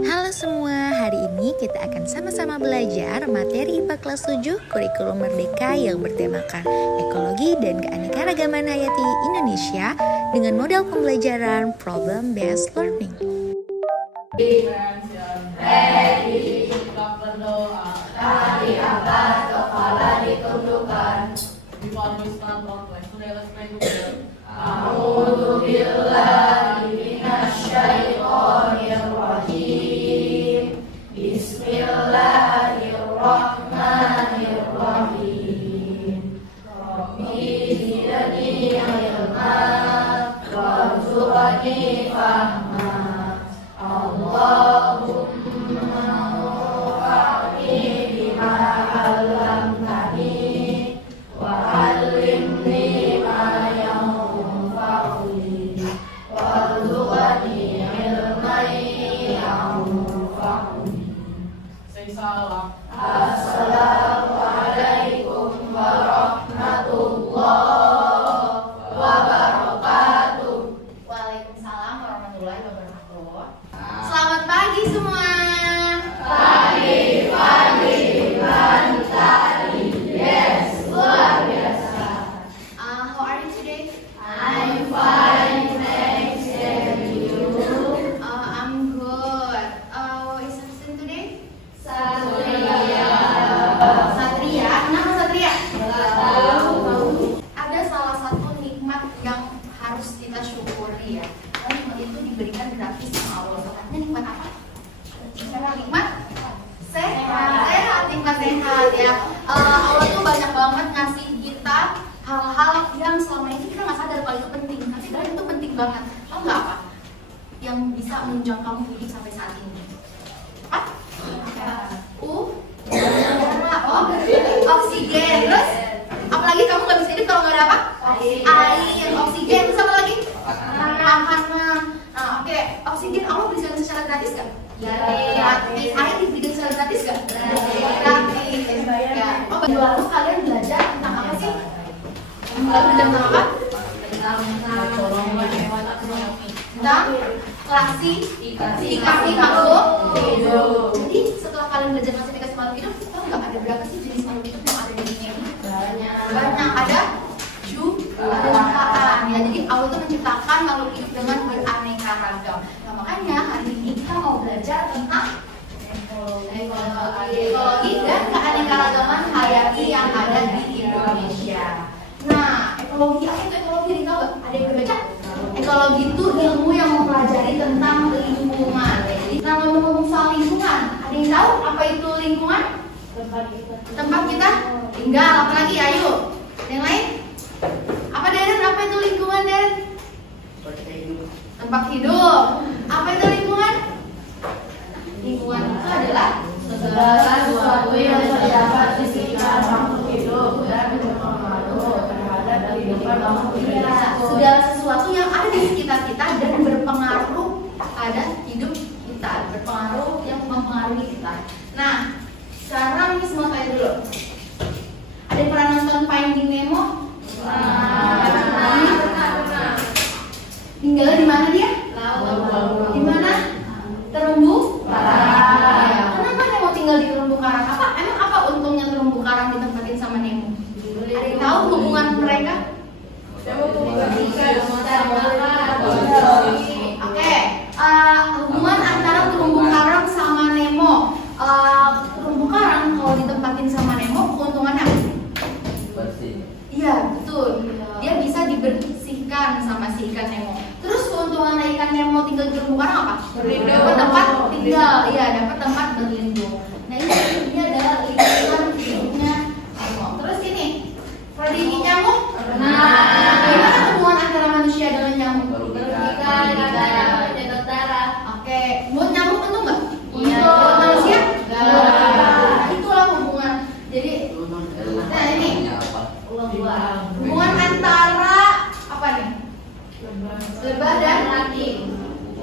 Halo semua, hari ini kita akan sama-sama belajar materi IPA kelas 7 kurikulum merdeka yang bertemakan ekologi dan keanekaragaman hayati Indonesia dengan model pembelajaran problem based learning. Bismillahirrahmanirrahim. Rabbi zidni ilma warzuqni fahma. Allahumma anfa'ni bima 'allamtani wa 'allimni ma yanfa'uni warzuqni ilman yanfa'uni. Salam. Assalamualaikum warahmatullahi wabarakatuh. Waalaikumsalam warahmatullahi wabarakatuh. Selamat pagi semua. Pagi pagi. Yes, luar biasa. How are you today? I'm fine, thanks. And you? I'm good. What is something today? Satria. Satria. Kenapa Satria? Tahu. Ada salah satu nikmat yang harus kita syukuri ya. Nikmat itu diberikan gratis sama Allah. Artinya nikmat apa? Nikmat sehat, nikmat sehat ya. Allah tuh banyak banget ngasih kita hal-hal yang selama ini kita nggak sadar kalau itu penting, tapi sebenarnya itu penting banget. Tahu nggak apa? Yang bisa menunjang kamu hidup sampai saat ini. Apa? Oksigen. Terus apalagi kamu nggak bisa hidup kalau nggak ada apa? Air, oksigen. Terus apa lagi? Makanan. Nah, oke. Oksigen Allah berikan secara gratis nggak? Gratis. Air diberikan secara gratis nggak? Gratis. Ya. Oh, lalu kalian belajar tentang apa sih? Belajar tentang apa? Tentang klasifikasi makhluk hidup. Jadi setelah kalian belajar klasifikasi makhluk hidup, tahu nggak ada berapa sih jenis makhluk hidup yang ada di dunia ini? Banyak. Ada jutaan ya. Jadi Allah itu menciptakan makhluk hidup dengan beraneka ragam. Nah, makanya hari ini kita mau belajar tentang ekologi dan keanekaragaman hayati yang ada di Indonesia. Nah, ekologi apa itu ekologi? Tahu nggak? Ada yang udah baca? Ekologi itu ilmu yang mempelajari tentang lingkungan. Jadi, nah, ngomong-ngomong soal lingkungan, ada yang tahu apa itu lingkungan? Tempat kita tinggal. Apalagi? Ayo. Yang lain? Apa Deren? Apa itu lingkungan Deren? Tempat hidup. Apa itu lingkungan? Lingkungan itu adalah Segala sesuatu yang terdapat di sekitar makhluk hidup dan berpengaruh terhadap kehidupan makhluk hidup. segala sesuatu yang ada di sekitar kita dan berpengaruh pada hidup kita, berpengaruh yang mempengaruhi kita. Nah, sekarang ini semua tanya dulu. Ada yang pernah nonton Finding Nemo? Tinggalnya di mana dia? Di mana? Terumbu karang. Ya. Kenapa Nemo tinggal di terumbu karang? Emang apa untungnya terumbu karang ditempatin sama Nemo? Ada yang tahu hubungan mereka? Oke, hubungan antara terumbu karang sama Nemo. Terumbu karang kalau ditempatin sama Nemo, keuntungannya apa? Iya, betul. Dia bisa dibersihkan sama si ikan Nemo. Terus keuntungan ikan Nemo tinggal di terumbu karang apa? Dapat tempat tinggal, iya, dapat tempat berlindung. Nah, ini adalah lingkungan hidupnya Nemo. Terus ini, prediksi nyamuk? Gimana hubungan antara manusia dengan nyamuk? Oke, buat nyamuk untung nggak? Buat manusia? Itulah hubungan. Jadi, nah ini hubungan antara apa nih? Lebah dan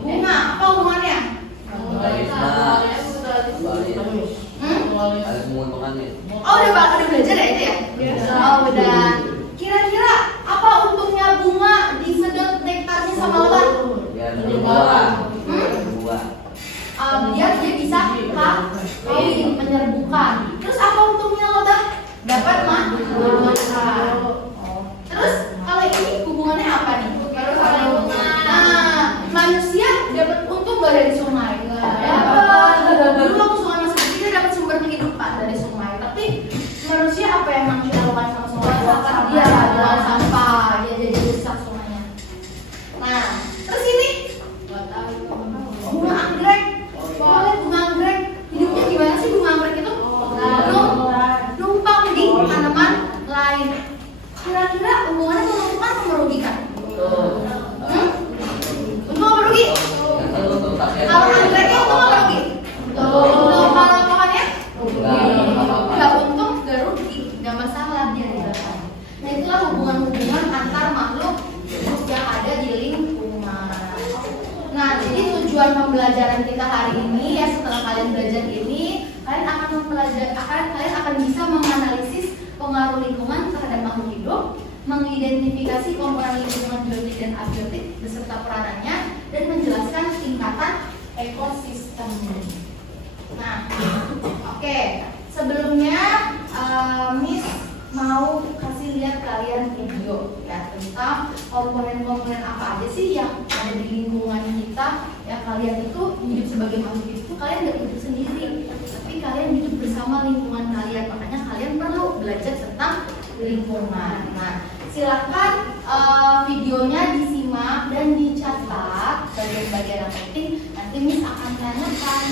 bunga. Apa hubungannya? biar dia bisa kawin, menyerbukan. Terus apa untungnya lo dapat makan. Terus kalau ini hubungannya apa nih? Nah, manusia dapat untung gak dari sungai? Dapat. Dulu waktu sungai masih kecil kita dapat sumber kehidupan dari sungai. Tapi manusia apa yang manusia lakukan sama sungai? Dia buang sampah, dia jadi rusak sungainya. Nah, terus ini bunga anggrek. Boleh bunga anggrek. Hidupnya gimana sih bunga anggrek itu? Numpang di tanaman lain. Kira-kira hubungannya menguntungkan atau merugikan? Untung apa merugi? Kalau anggreknya untung apa merugi? Kalau pohonnya? Gak untung, gak rugi, gak masalah dia di dalam. Nah itulah hubungan-hubungan antar makhluk hidup yang ada di lingkungan. Nah jadi tujuan pembelajaran kita hari ini ya, setelah kalian belajar ini, kalian akan bisa menganalisis pengaruh lingkungan terhadap makhluk hidup, mengidentifikasi komponen lingkungan biotik dan abiotik beserta peranannya, dan menjelaskan tingkatan ekosistem. Nah, oke. Sebelumnya Miss mau kasih lihat kalian video ya tentang komponen-komponen apa aja sih yang ada di lingkungan kita. Ya kalian itu hidup sebagai makhluk hidup itu kalian nggak hidup sendiri, tapi kalian hidup bersama lingkungan kalian. Makanya kalian perlu belajar tentang lingkungan. Nah, silakan videonya disimak dan dicatat bagian-bagian yang penting. Nanti Miss akan tanyakan.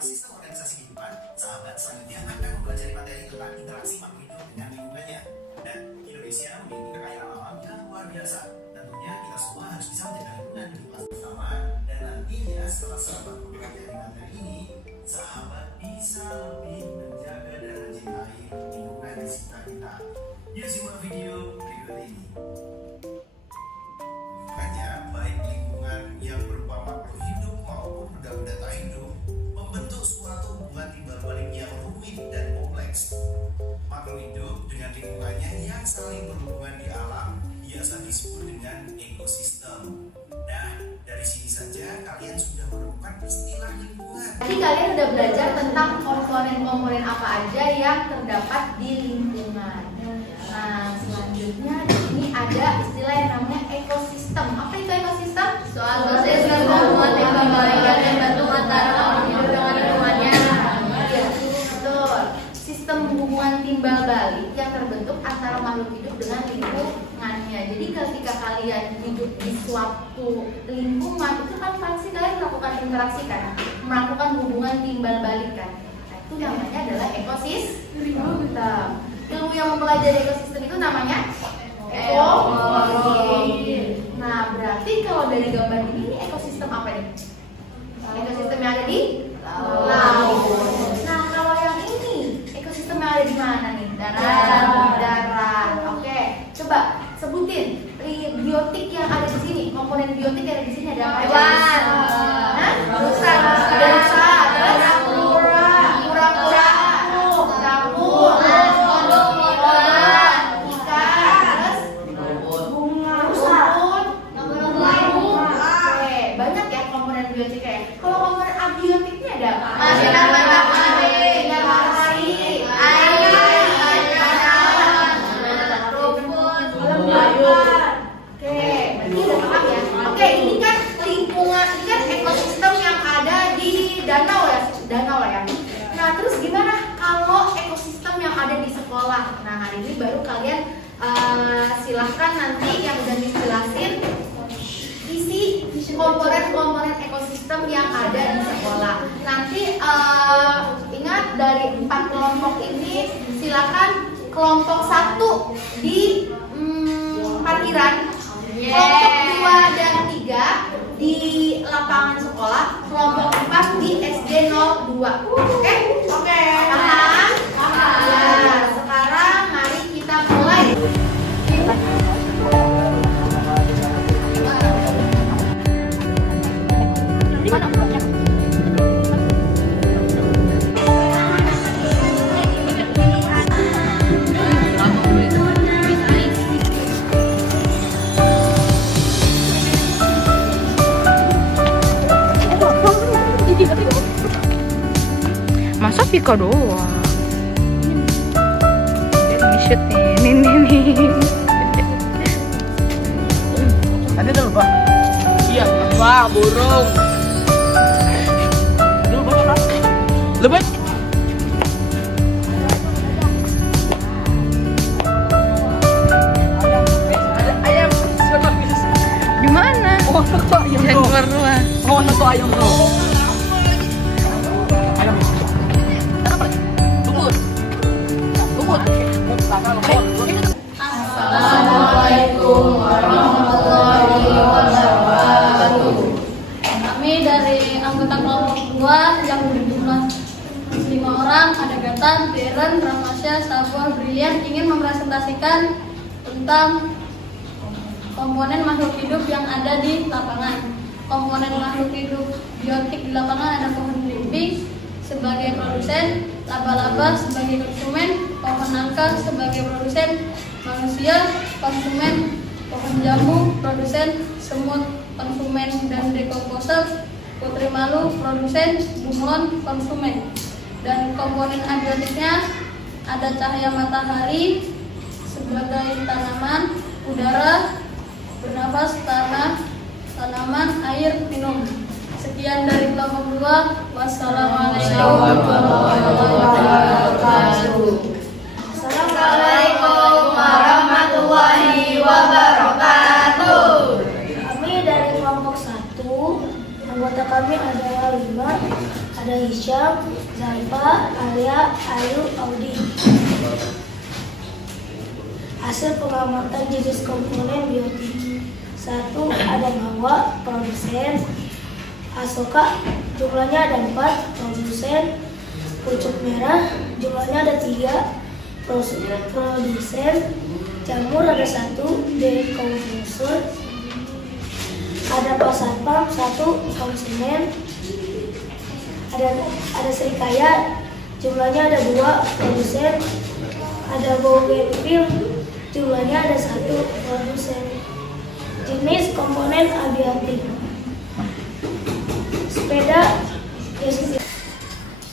Sistem organisasi kehidupan, sahabat selanjutnya akan mempelajari materi tentang interaksi makhluk hidup dengan lingkungannya. Dan Indonesia memiliki kekayaan alam yang luar biasa. Tentunya kita semua harus bisa menjaga lingkungan di kelas pertama. Dan nantinya setelah sahabat mempelajari materi ini, sahabat bisa lebih menjaga dan mencintai lingkungan di sekitar kita. Yuk simak video berikut ini. Hanya baik lingkungan yang berupa makhluk hidup maupun benda-benda tak hidup membentuk suatu hubungan timbal balik yang rumit dan kompleks. Makhluk hidup dengan lingkungannya yang saling berhubungan di alam biasa disebut dengan ekosistem. Nah, dari sini saja kalian sudah menemukan istilah lingkungan. Tadi kalian sudah belajar tentang komponen-komponen apa aja yang terdapat di lingkungan. Nah, selanjutnya di sini ada istilah yang namanya ekosistem. Apa itu ekosistem? Soal sistem hubungan yang terbentuk antara makhluk hidup dengan lingkungannya. Ya, betul. Sistem hubungan timbal balik yang terbentuk antara makhluk hidup dengan lingkungannya. Jadi ketika kalian hidup di suatu lingkungan itu kan pasti kalian melakukan interaksi kan, melakukan hubungan timbal balik kan. Nah, itu namanya adalah ekosistem. Ilmu yang mempelajari ekosistem itu namanya ekologi. Nah, berarti kalau dari gambar ini ekosistem apa nih? Ekosistem yang ada di laut. Nah, kalau yang ini ekosistem yang ada di mana nih? Darat. Oke, coba sebutin biotik yang ada di sini. Komponen biotik yang ada di sini ada apa aja? Rusa, kura-kura, dapur, kalau komponen abiotiknya ada apa? Sinar matahari, air, rumput, lembaga. Oke, berarti udah paham ya. Oke, ini kan lingkungan, ini kan ekosistem yang ada di danau ya, Nah, terus gimana kalau ekosistem yang ada di sekolah? Nah, hari ini baru kalian silahkan nanti yang udah dijelasin isi komponen-komponen ekosistem yang ada di sekolah. Nanti ingat dari 4 kelompok ini silakan kelompok 1 di parkiran, kelompok 2 dan 3 di lapangan sekolah, kelompok 4 di SD 02. Oke? Paham? Ya, sekarang mari kita mulai. Masa Vika doang? Ini shoot nih. Tadi ada lebah. Iya, lebah, burung. Lebah. Ayam. Di mana? Oh, itu ayam. Jangan keluar luar. Oh, itu ayam bro. Ayam. Tunggu. Assalamualaikum warahmatullahi wabarakatuh. Kami dari anggota kelompok 2 yang berjumlah 5 orang, ada Gatan, Deren, Ramasya, Sabwa, Brilian ingin mempresentasikan tentang komponen makhluk hidup yang ada di lapangan. Komponen makhluk hidup biotik di lapangan ada pohon belimbing sebagai produsen, laba-laba sebagai konsumen, pohon nangka sebagai produsen, manusia konsumen, pohon jambu produsen, semut konsumen dan dekomposer, putri malu produsen, bunglon konsumen. Dan komponen abiotiknya ada cahaya matahari sebagai tanaman, udara, bernafas, tanah, tanaman, air, minum. Sekian dari kelompok 2. Wassalamualaikum warahmatullahi wabarakatuh. Assalamualaikum warahmatullahi wabarakatuh. Kami dari kelompok 1, anggota kami ada 5, ada Hisyam, Zaifa, Alia, Ayu, Audi. Hasil pengamatan jenis komponen biotik. 1. Ada Hawa, produsen. Asoka, jumlahnya ada 4, produsen. Pucuk merah, jumlahnya ada 3, produsen. Jamur ada 1, dekomposer. Ada pasatpam 1, konsumen. Ada serikaya, jumlahnya ada 2, produsen. Ada bougainville, jumlahnya ada 1, produsen. Jenis komponen abiotik. Sepeda.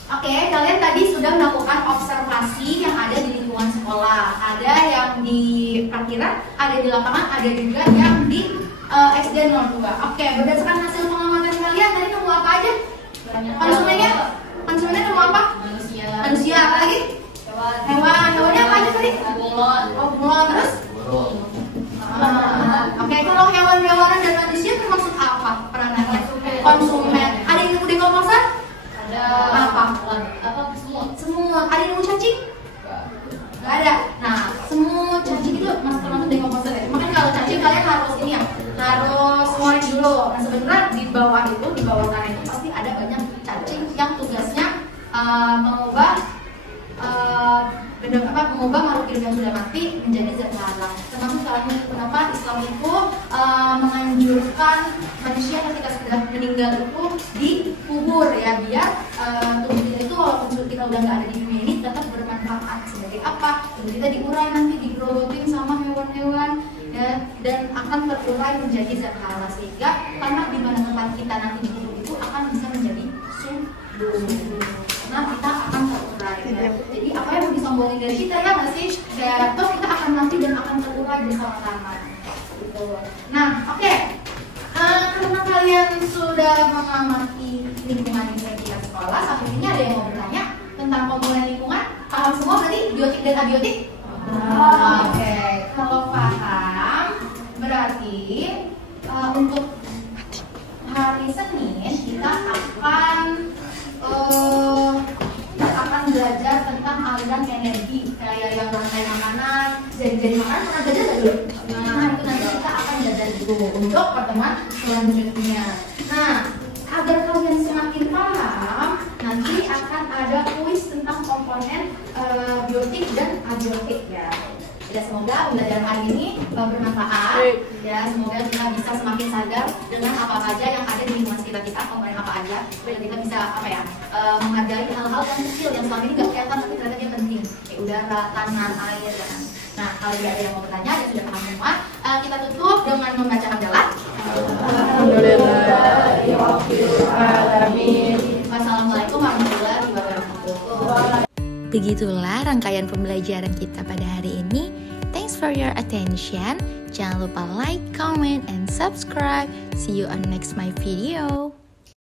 Oke, kalian tadi sudah melakukan observasi yang ada di lingkungan sekolah. Ada yang di parkiran, ada di lapangan, ada juga yang di SD 02. Oke, berdasarkan hasil pengamatan kalian tadi nemu apa aja? Konsumennya nemu apa? Manusia. Apa lagi? Hewannya apa aja tadi? Bunglon. Terus? Oke, kalau hewan-hewanan dan manusia termasuk apa peranannya? Konsumen. Ada yang nemu dekomposer? Ada. Apa? Semut. Ada yang nemu cacing? Gak ada. Nah, semut, cacing itu termasuk dekomposer ya. Makanya kalau cacing kalian harus ini ya, harus ngorek dulu. Nah, sebenarnya di bawah tanah itu pasti ada banyak cacing yang tugasnya mengubah makhluk hidup yang sudah mati menjadi zat halal. Termasuk salah satu kenapa Islam itu menganjurkan manusia ketika sudah meninggal itu dikubur ya, biar tubuh kita itu walaupun kita udah nggak ada di dunia ini tetap bermanfaat. Sebagai apa? Tubuh kita diurai nanti, digerogotin sama hewan-hewan ya, dan akan terurai menjadi zat halal, sehingga tanah di mana tempat kita nanti dikubur itu akan bisa menjadi subur. Nah, kita akan terurai ya. Jadi apa yang mau disombongin dari kita ya nggak sih? Ya, toh kita akan mati dan akan terurai bersama-sama gitu. Nah, oke. Karena kalian sudah mengamati lingkungan kita sekolah, saat ini ada yang mau bertanya tentang komponen lingkungan. Paham semua berarti biotik dan abiotik? Oke. Kalau paham berarti untuk hari Senin kita akan belajar tentang aliran energi, kayak yang rantai makanan, jadi makanan pernah belajar nggak dulu? Nah, itu nanti kita akan belajar dulu untuk pertemuan selanjutnya. Nah, agar kalian semakin paham, nanti akan ada kuis tentang komponen biotik dan abiotik ya. Ya, semoga pembelajaran hari ini bermanfaat ya, semoga kita bisa semakin sadar dengan apa saja yang ada di lingkungan sekitar kita, komponen apa aja, supaya kita bisa menghargai hal-hal yang kecil yang selama ini nggak kelihatan tapi ternyata dia penting, kayak udara, tanah, air ya. Nah, kalau ada yang mau bertanya dan sudah paham semua, kita tutup dengan membaca hamdalah. Alhamdulillah. Begitulah rangkaian pembelajaran kita pada hari ini. Thanks for your attention. Jangan lupa like, comment, and subscribe. See you on next my video.